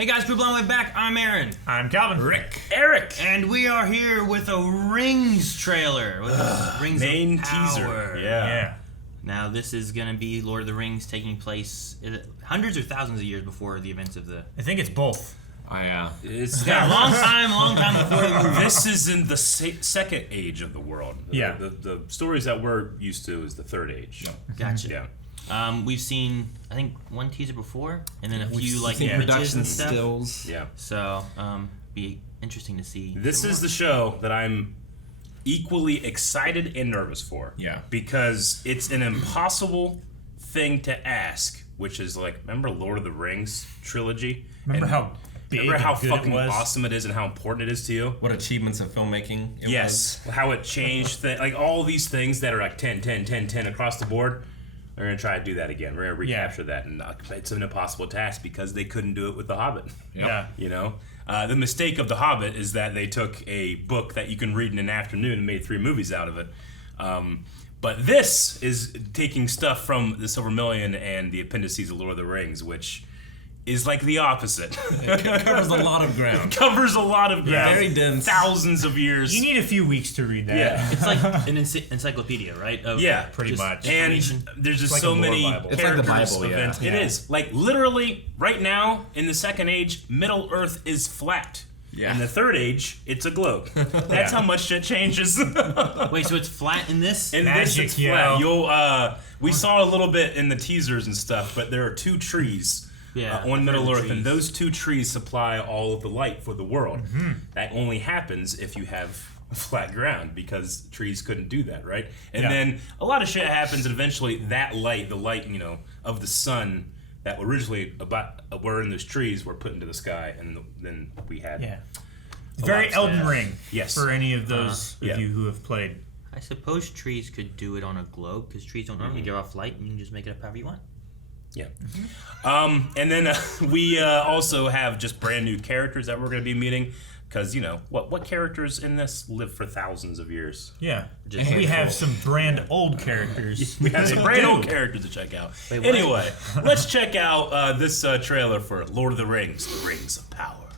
Hey guys, Crew Blown Way back. I'm Aaron. I'm Calvin. Rick. Eric. And we are here with a Rings trailer. With Rings main of Power. teaser. Yeah. Now this is going to be Lord of the Rings taking place hundreds or thousands of years before the events of the... I think it's both. It's long time before the movie. This is in the second age of the world. Yeah. The stories that we're used to is the third age. Gotcha. Yeah. We've seen, I think, one teaser before, and then a few like production images and stuff. stills. Yeah. So, be interesting to see. This is the show that I'm equally excited and nervous for. Yeah. Because it's an impossible thing to ask, which is like, remember Lord of the Rings trilogy? Remember how fucking it was? awesome it is and how important it is to you? What achievements of filmmaking it was. How it changed, like all these things that are like 10, 10, 10, 10 across the board. We're going to try to do that again. We're going to recapture that. And it's an impossible task because they couldn't do it with The Hobbit. Yeah. You know? The mistake of The Hobbit is that they took a book that you can read in an afternoon and made 3 movies out of it. But this is taking stuff from The Silmarillion and the appendices of Lord of the Rings, which is like the opposite. It covers a lot of ground. Covers a lot of ground. Very dense. Thousands of years. You need a few weeks to read that. Yeah. It's like an encyclopedia, right? Of pretty just much. And information. there's just like so a lore many Bible. It's like the characters, Bible, yeah. events. It Yeah. is. Like, literally, right now, in the second age, Middle Earth is flat. Yeah. In the third age, it's a globe. That's how much shit changes. Wait, so it's flat in this? In Magic, this, it's yo. flat. We saw a little bit in the teasers and stuff, but there are 2 trees on Middle Earth, and those 2 trees supply all of the light for the world. Mm-hmm. That only happens if you have flat ground, because trees couldn't do that, right? And Yeah. then a lot of shit happens, and eventually that light, the light, of the sun that originally were in those trees were put into the sky, and then we had... Yeah. a Very lot of Elden stuff. Ring. Yes. For any of those yeah. of you who have played. I suppose trees could do it on a globe, because trees don't normally give off light, and you can just make it up however you want. Yeah. And then we also have just brand new characters that we're going to be meeting, because, what characters in this live for thousands of years? Yeah. Just We have some brand old characters. We have some brand old characters to check out. Wait, what? Anyway, let's check out this trailer for Lord of the Rings, The Rings of Power.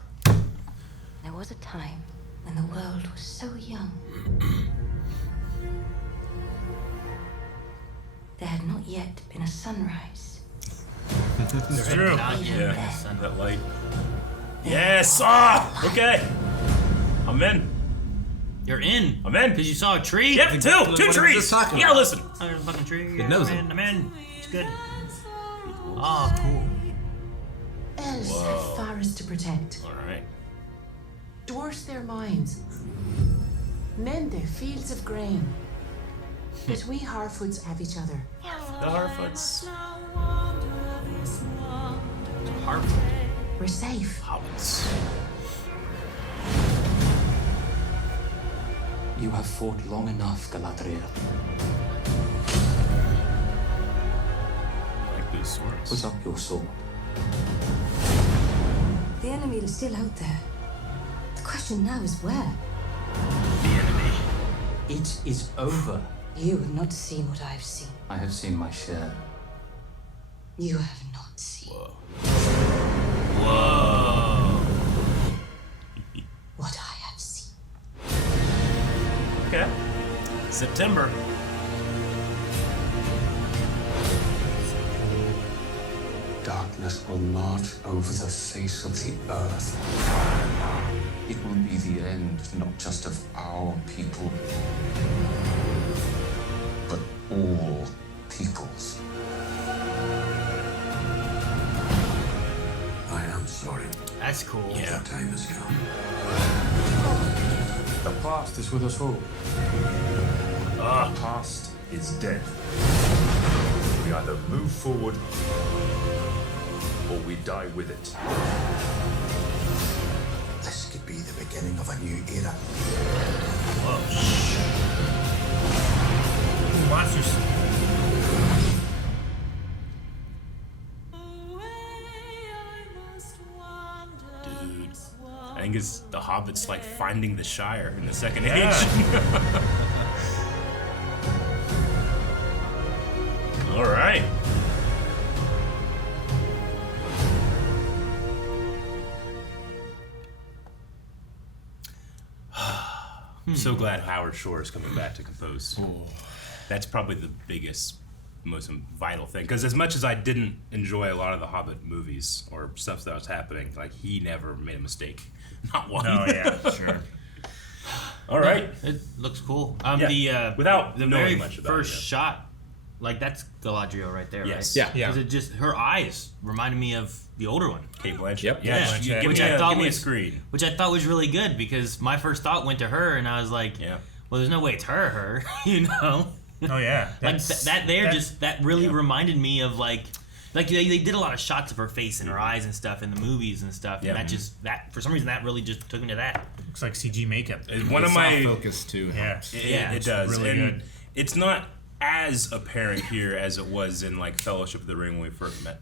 There was a time when the world was so young. There had not yet been a sunrise. It's true. Not yet. Yeah, that light. Yes! Ah! Okay. I'm in. You're in. I'm in. Because you saw a tree? Yep, two what trees. we're just talking You gotta about. listen. Oh, there's a fucking tree. It knows I'm it. in. I'm in. It's good. Oh, cool. Elves have forests to protect, All right. dwarfs their mines, men their fields of grain. But we Harfoots have each other. The Harfoots. Harvard. We're safe. Hobbits. You have fought long enough, Galadriel. Like these swords. Put up your sword. The enemy is still out there. The question now is where? The enemy. It is over. You have not seen what I have seen. I have seen my share. You have not seen Whoa. what I have seen. Okay. September. Darkness will march over the face of the earth. It will be the end, not just of our people, but all peoples. I am sorry. That's cool. Yeah. The time has come. The past is with us all. Our past is dead. We either move forward or we die with it. This could be the beginning of a new era. Monsters. Dude. I think it's the Hobbits like finding the Shire in the second age. All right. I'm so glad Howard Shore is coming back to compose. That's probably the biggest, most vital thing. Because as much as I didn't enjoy a lot of the Hobbit movies or stuff that was happening, like he never made a mistake. Not one. Oh yeah, sure. All right. It looks cool. Without the knowing very much about first it, yeah. shot, like that's Galadriel right there, Yes. right? Yeah. Because it just her eyes reminded me of the older one. Kate Blanchett. Yep. Yeah. Blanchett. Give Which me I a, thought give me a was- screen. Which I thought was really good because my first thought went to her, and I was like, Yeah. well, there's no way it's her, you know? Oh yeah. Like That's- that really reminded me of like they did a lot of shots of her face and her eyes and stuff in the movies and stuff, Yeah. and that for some reason that really just took me to that. looks like CG makeup. It's one of The my soft focus too. Yeah. helps. Yeah, it it's does, really and good. it's not as apparent here as it was in like Fellowship of the Ring when we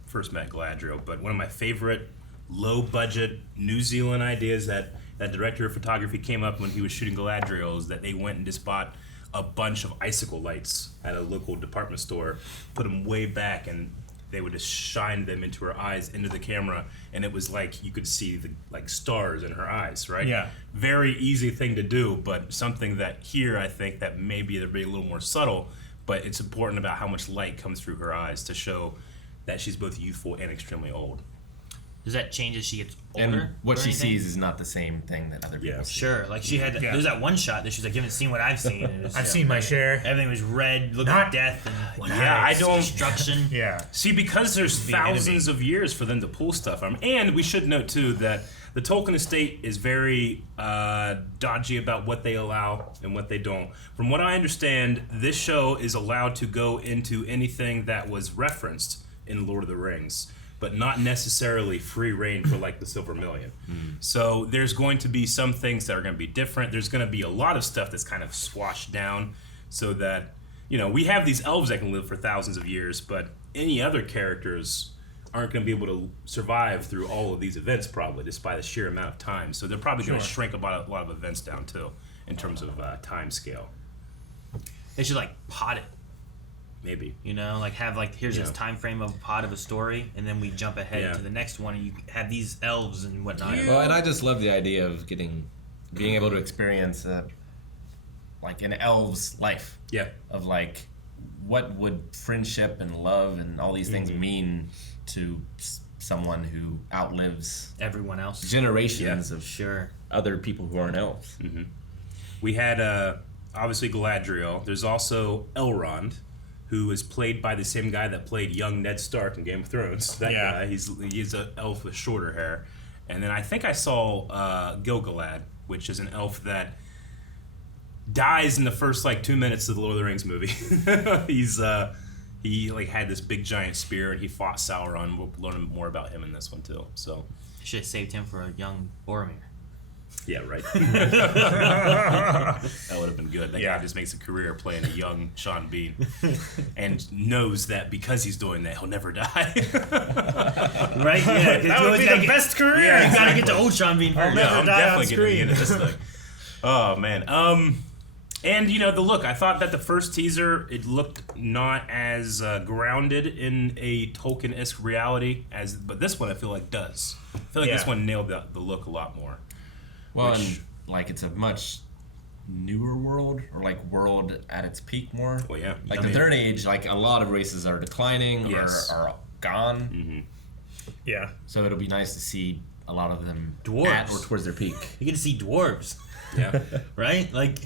first met Galadriel. But one of my favorite low budget New Zealand ideas that director of photography came up when he was shooting Galadriel is that they went and just bought a bunch of icicle lights at a local department store, put them way back, and they would just shine them into her eyes, into the camera, and it was like you could see the like stars in her eyes, right? Yeah. Very easy thing to do, but something that here I think that maybe they're being a little more subtle, but it's important about how much light comes through her eyes to show that she's both youthful and extremely old. Does that change as she gets older? And what or she anything? sees is not the same thing that other people Yeah. see. Sure, like she had. Yeah. There's that one shot that she's like, "You haven't seen what I've seen." And it was, I've seen my share. Everything was red, looking Not- at death and Yeah, I don't- destruction. Yeah. See, because there's The enemy. thousands of years for them to pull stuff from, and we should note too that the Tolkien estate is very dodgy about what they allow and what they don't. From what I understand, this show is allowed to go into anything that was referenced in Lord of the Rings, but not necessarily free reign for like the Silvermillion. So there's going to be some things that are going to be different. There's going to be a lot of stuff that's kind of swashed down so that, you know, we have these elves that can live for thousands of years, but any other characters aren't going to be able to survive through all of these events probably just by the sheer amount of time. So they're probably going to Sure. shrink a lot of events down too in terms of time scale. They should like pot it, Maybe. you know, like have like here's Yeah. this time frame of a pot of a story, and then we jump ahead Yeah. to the next one, and you have these elves and whatnot. Well, and I just love the idea of being able to experience like an elf's life. Yeah. Of like, what would friendship and love and all these things Mm-hmm. mean to someone who outlives Everyone else, generations of sure. other people who aren't elves? We had obviously Galadriel. There's also Elrond, who is played by the same guy that played young Ned Stark in Game of Thrones. That Yeah. guy, he's an elf with shorter hair. And then I think I saw Gil-galad, which is an elf that dies in the first like 2 minutes of the Lord of the Rings movie. He like had this big giant spear and he fought Sauron. We'll learn more about him in this one too. So Should have saved him for a young Boromir. yeah, right. That would have been good. That Yeah. guy just makes a career playing a young Sean Bean, and knows that because he's doing that, he'll never die. Right? Yeah. That would be the best career. Yeah, you gotta get to old Sean Bean first. never I'm die on definitely getting screen. into this thing. Oh man. And you know the look. I thought that the first teaser it looked not as grounded in a Tolkien-esque reality but this one I feel like does. I feel like this Yeah. one nailed the look a lot more. Well, Which- and like it's a much newer world, or like world at its peak more. Well, yeah. Like I the mean- Third Age, like a lot of races are declining Yes. or are gone. Yeah. So it'll be nice to see a lot of them Dwarves. at or towards their peak. You get to see dwarves, Yeah. right? Like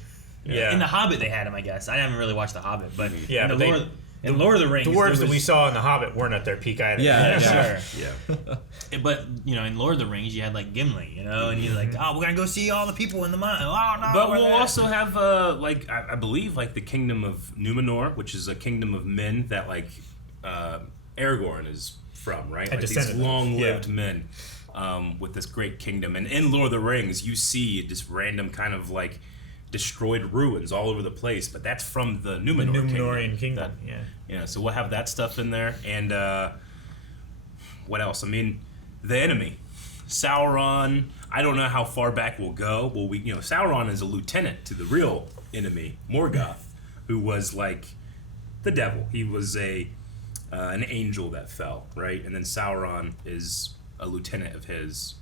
Yeah. in The Hobbit they had him, I guess. I haven't really watched The Hobbit, but Yeah, in but the they- Lord, in Lord of the Rings, Dwarves there that we was- saw in The Hobbit weren't at their peak either. Yeah, sure. Yeah. But you know, in Lord of the Rings, you had like Gimli, you know, and he's like, "Oh, we're gonna go see all the people in the mine." Oh no! But we're we'll there." also have like I believe like the kingdom of Numenor, which is a kingdom of men that like Aragorn is from, right? Like these descendant of, long-lived yeah. men with this great kingdom. And in Lord of the Rings, you see just random kind of like destroyed ruins all over the place, but that's from the The Numenor Numenorean kingdom. That- Yeah. Yeah, so we'll have that stuff in there. And what else? I mean, the enemy. Sauron, I don't know how far back we'll go. Well, Sauron is a lieutenant to the real enemy, Morgoth, who was like the devil. He was an angel that fell, right? And then Sauron is a lieutenant of his.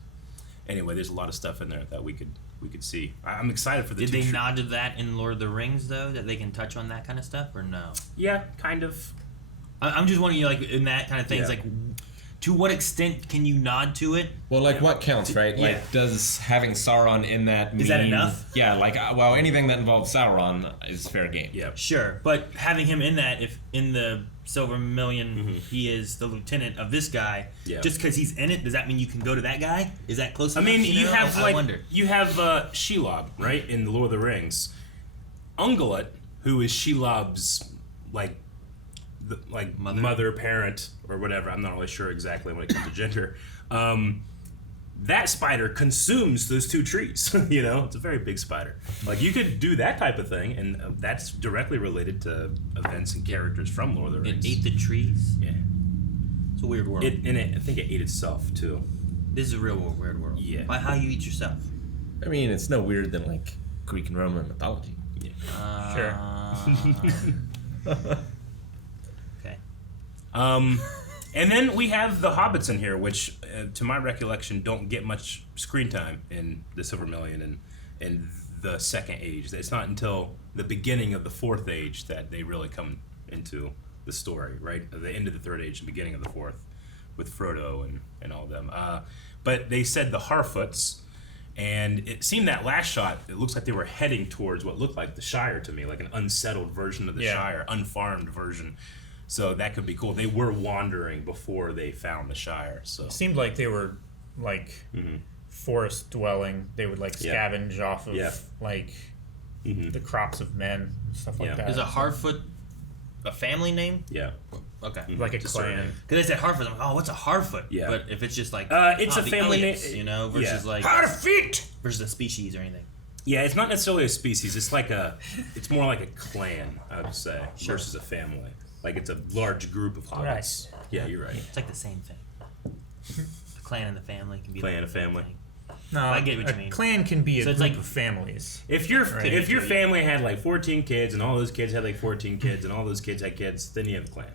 Anyway, there's a lot of stuff in there that we could we could see. I'm excited for the. Did they nod to that in Lord of the Rings though, that they can touch on that kind of stuff, or no? Yeah, kind of. I'm just wondering, like in that kind of things, like to what extent can you nod to it? Well, like what counts, right? Yeah. Like, does having Sauron in that mean... Is that enough? Yeah, like, well, anything that involves Sauron is fair game. Yeah. Sure, but having him in that, if in the Silvermillion he is the lieutenant of this guy, just because he's in it, does that mean you can go to that guy? Is that close enough? I mean, you have I wonder. you have Shelob, right, in the Lord of the Rings. Ungoliant, who is Shelob's mother, parent, or whatever. I'm not really sure exactly when it comes to gender. That spider consumes those 2 trees. You know, it's a very big spider. Like, you could do that type of thing, and that's directly related to events and characters from Lord of the Rings. It ate the trees. Yeah, it's a weird world. I think it ate itself too. This is a real weird world. Yeah. By how you eat yourself. I mean, it's no weirder than, like, Greek and Roman mythology. Yeah. Sure. Okay. And then we have the hobbits in here, which, to my recollection, don't get much screen time in the Silvermillion and the Second Age. It's not until the beginning of the Fourth Age that they really come into the story, right? The end of the Third Age and beginning of the Fourth, with Frodo and all of them. But they said the Harfoots, and it seemed that last shot, it looks like they were heading towards what looked like the Shire to me, like an unsettled version of the Shire, unfarmed version. So that could be cool. They were wandering before they found the Shire. So It seemed like they were like forest dwelling. They would like scavenge off of like the crops of men and stuff like that. Is a Harfoot a family name? Yeah. Okay. Like a clan. Because they said Harfoot, I'm like, oh, what's a Harfoot? Yeah. But if it's just like it's a the family Elliots, name, you know, versus like Harfeet versus a species or anything. Yeah, it's not necessarily a species. It's like it's more like a clan, I would say, versus a family. Like it's a large group of hobbits. Right. Yeah, you're right. It's like the same thing. The clan and the family can be Clan like and the same family. thing. No, I get what you a mean. clan can be a So it's group like- of families. If your Right. family had like 14 kids and all those kids had like 14 kids and all those kids had kids, then you have a clan.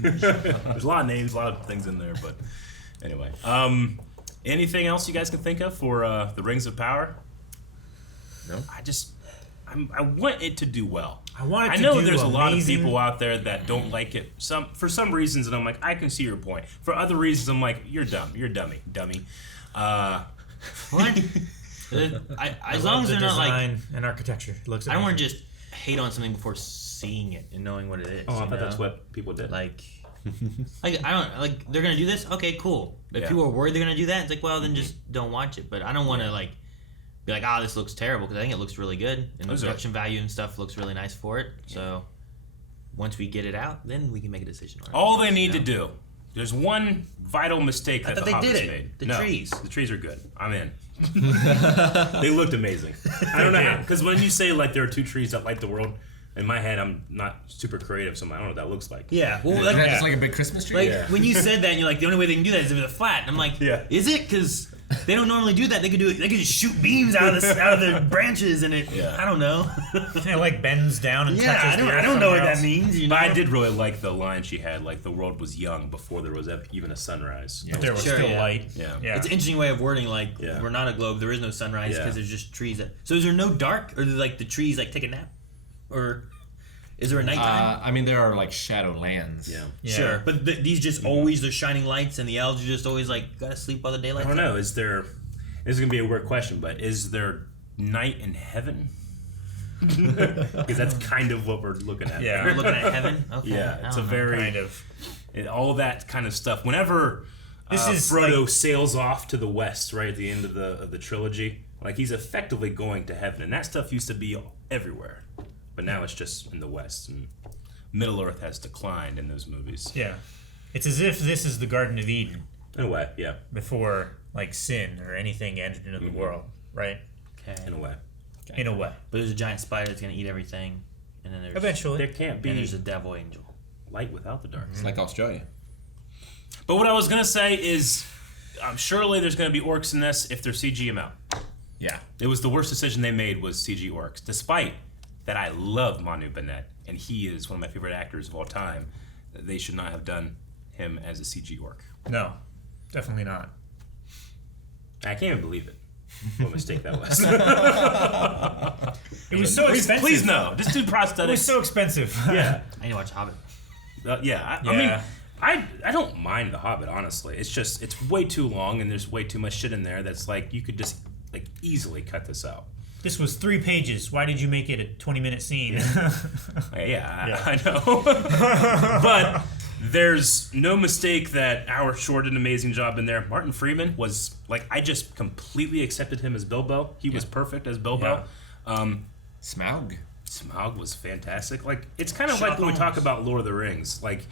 There's a lot of names, a lot of things in there, but anyway. Anything else you guys can think of for the Rings of Power? No. I want it to do well. I want it to know do there's a lot of amazing. people out there that don't like it. For some reasons, and I'm like, I can see your point. For other reasons, I'm like, you're dumb. You're dummy. What? As long as they're not like, design and architecture. It looks I don't want amazing. to just hate on something before seeing it and knowing what it is. Oh, I you thought that's know? what people did. Like I don't like they're gonna do this. Okay, cool. If Yeah. people are worried they're gonna do that, it's like, well, then just don't watch it. But I don't want to like be like, this looks terrible, because I think it looks really good and the Those are- production value and stuff looks really nice for it. So once we get it out, then we can make a decision on it. All they need You to know? do. There's one vital mistake that thought the they Hobbits did it. made. The No, trees. The trees are good. I'm in. They looked amazing. I don't know how, because when you say like there are 2 trees that light the world, in my head I'm not super creative, so I don't know what that looks like. Yeah. Well, Isn't like, that just like a big Christmas tree? like when you said that, and you're like, the only way they can do that is if it's flat. And I'm like, Yeah. is it? Because they don't normally do that. They could do it. They could just shoot beams out of the branches, and it. Yeah. I don't know. It like bends down and Yeah, touches I don't. the I earth don't know what somewhere that else. means. You know. But I did really like the line she had, like the world was young before there was even a sunrise. Yeah. There was Sure, still yeah. light. Yeah. Yeah. It's an interesting way of wording. Like Yeah. we're not a globe. There is no sunrise because Yeah. there's just trees. So is there no dark, or do like the trees like take a nap, or is there a nighttime? I mean, there are like shadow lands. Yeah. Yeah. Sure, but these just always the shining lights, and the elves are just always like gotta sleep while the daylight's I don't out? know. Is there? This is gonna be a weird question, but is there night in heaven? Because that's kind of what we're looking at. Yeah. We're looking at heaven. Okay. Yeah, I it's don't a know. very Kind of. all that kind of stuff. Whenever This is Frodo like- sails off to the west, right at the end of the trilogy, like he's effectively going to heaven, and that stuff used to be everywhere, but now it's just in the west, and Middle Earth has declined in those movies. Yeah. It's as if this is the Garden of Eden In a way, yeah, before like sin or anything entered into the world, right? Okay. in a way. In a way. But there's a giant spider that's gonna eat everything, and then there's Eventually. There can't and be there's a devil angel. light without the dark. It's like Australia. But what I was gonna say is, surely there's gonna be orcs in this if they're CG them out. Yeah. It was the worst decision they made was CG orcs, despite that I love Manu Bennett and he is one of my favorite actors of all time. They should not have done him as a CG orc. No. Definitely not. I can't even believe it. what mistake that was. It was so expensive. Please no. Just do prosthetics. It was so expensive. Yeah. I need to watch Hobbit. I mean, I don't mind The Hobbit, honestly. It's just, it's way too long and there's way too much shit in there that's like, you could just like easily cut this out. This was 3 pages. Why did you make it a 20-minute scene? I know. But there's no mistake that Howard Shore did an amazing job in there. Martin Freeman was, like, I just completely accepted him as Bilbo. He was perfect as Bilbo. Smaug was fantastic. Like, it's kind of like when we talk about Lord of the Rings. Like,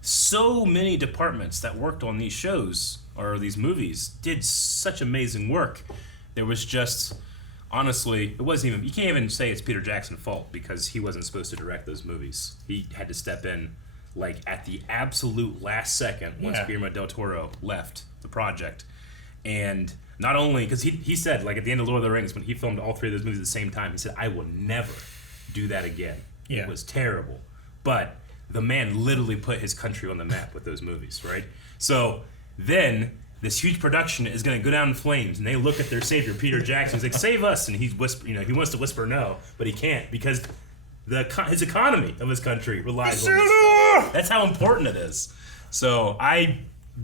so many departments that worked on these shows or these movies did such amazing work. There was just... Honestly, it wasn't even... You can't even say it's Peter Jackson's fault because he wasn't supposed to direct those movies. He had to step in, like, at the absolute last second once Guillermo del Toro left the project. And not only... Because he said, like, at the end of Lord of the Rings, when he filmed all 3 of those movies at the same time, he said, I will never do that again. Yeah. It was terrible. But the man literally put his country on the map with those movies, right? So then... This huge production is going to go down in flames, and they look at their savior, Peter Jackson. He's like, "Save us!" And he's he wants to whisper no, but he can't because his economy of his country relies on this. That's how important it is. So I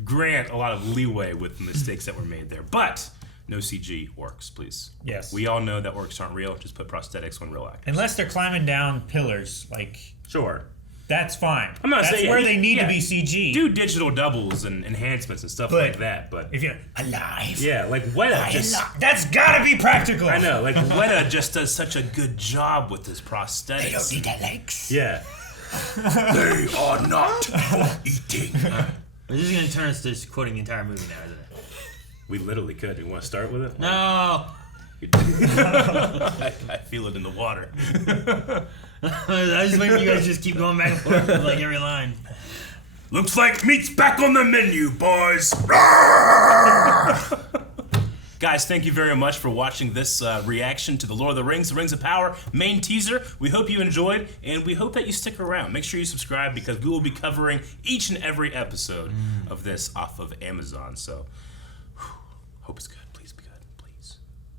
grant a lot of leeway with the mistakes that were made there, but no CG orcs, please. Yes. We all know that orcs aren't real. Just put prosthetics on real actors. Unless they're climbing down pillars, like sure. That's fine. I'm not That's saying where they need to be CG. Do digital doubles and enhancements and stuff like that. But if you're alive, like Weta just that's gotta be practical. I know, like Weta just does such a good job with his prosthetics. They don't need their legs. Yeah, they are not for eating. We're just gonna turn us to just quoting the entire movie now, isn't it? We literally could. You want to start with it? No. I feel it in the water. I just wait you guys just keep going back and forth with like every line. Looks like meat's back on the menu, boys. Guys, thank you very much for watching this reaction to The Lord of the Rings of Power main teaser. We hope you enjoyed, and we hope that you stick around. Make sure you subscribe because we will be covering each and every episode of this off of Amazon. So, hope it's good.